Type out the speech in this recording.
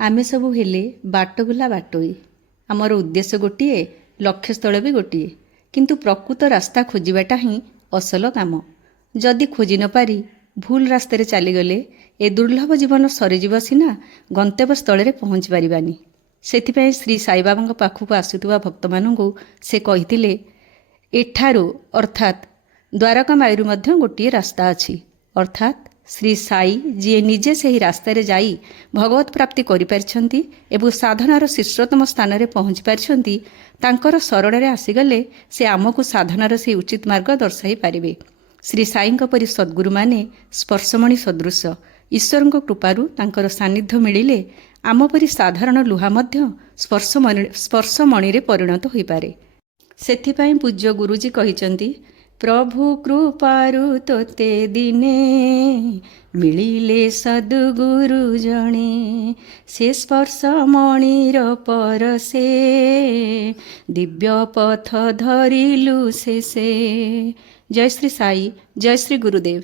ଆମେ ସବୁ ହେଲେ ବାଟବୁଲା ବାଟୋଇ। ଆମର ଉଦ୍ଦେଶ୍ୟ ଗୋଟିଏ, ଲକ୍ଷ୍ୟସ୍ଥଳ ବି ଗୋଟିଏ, କିନ୍ତୁ ପ୍ରକୃତ ରାସ୍ତା ଖୋଜିବାଟା ହିଁ ଅସଲ କାମ। ଯଦି ଖୋଜି ନ ପାରି ଭୁଲ ରାସ୍ତାରେ ଚାଲିଗଲେ ଏ ଦୁର୍ଲଭ ଜୀବନ ସରିଯିବ ସିନା, ଗନ୍ତବ୍ୟସ୍ଥଳରେ ପହଞ୍ଚି ପାରିବାନି। ସେଥିପାଇଁ ଶ୍ରୀ ସାଇବାବାଙ୍କ ପାଖକୁ ଆସୁଥିବା ଭକ୍ତମାନଙ୍କୁ ସେ କହିଥିଲେ, ଏଠାରୁ ଅର୍ଥାତ୍ ଦ୍ୱାରକାମାଇରୁ ମଧ୍ୟ ଗୋଟିଏ ରାସ୍ତା ଅଛି। ଅର୍ଥାତ୍ ଶ୍ରୀ ସାଇ ଯିଏ ନିଜେ ସେହି ରାସ୍ତାରେ ଯାଇ ଭଗବତ ପ୍ରାପ୍ତି କରିପାରିଛନ୍ତି ଏବଂ ସାଧନାର ଶୀର୍ଷତମ ସ୍ଥାନରେ ପହଞ୍ଚି ପାରିଛନ୍ତି, ତାଙ୍କର ଶରଣରେ ଆସିଗଲେ ସେ ଆମକୁ ସାଧନାର ସେହି ଉଚିତ ମାର୍ଗ ଦର୍ଶାଇ ପାରିବେ। ଶ୍ରୀ ସାଇଙ୍କ ପରି ସଦ୍ଗୁରୁମାନେ ସ୍ପର୍ଶମଣି ସଦୃଶ। ଈଶ୍ୱରଙ୍କ କୃପାରୁ ତାଙ୍କର ସାନ୍ନିଧ୍ୟ ମିଳିଲେ ଆମ ପରି ସାଧାରଣ ଲୁହା ମଧ୍ୟ ସ୍ପର୍ଶମଣିରେ ପରିଣତ ହୋଇପାରେ। ସେଥିପାଇଁ ପୂଜ୍ୟ ଗୁରୁଜୀ କହିଛନ୍ତି, ପ୍ରଭୁ କୃପାରୁ ତୋତେ ଦିନେ ମିଳିଲେ ସଦ୍ଗୁରୁ ଜଣେ, ସେ ସ୍ପର୍ଶମଣିର ପରଶେ ଦିବ୍ୟ ପଥ ଧରିଲୁ ଶେଷେ। ଜୟ ଶ୍ରୀ ସାଇ, ଜୟ ଶ୍ରୀ ଗୁରୁଦେବ।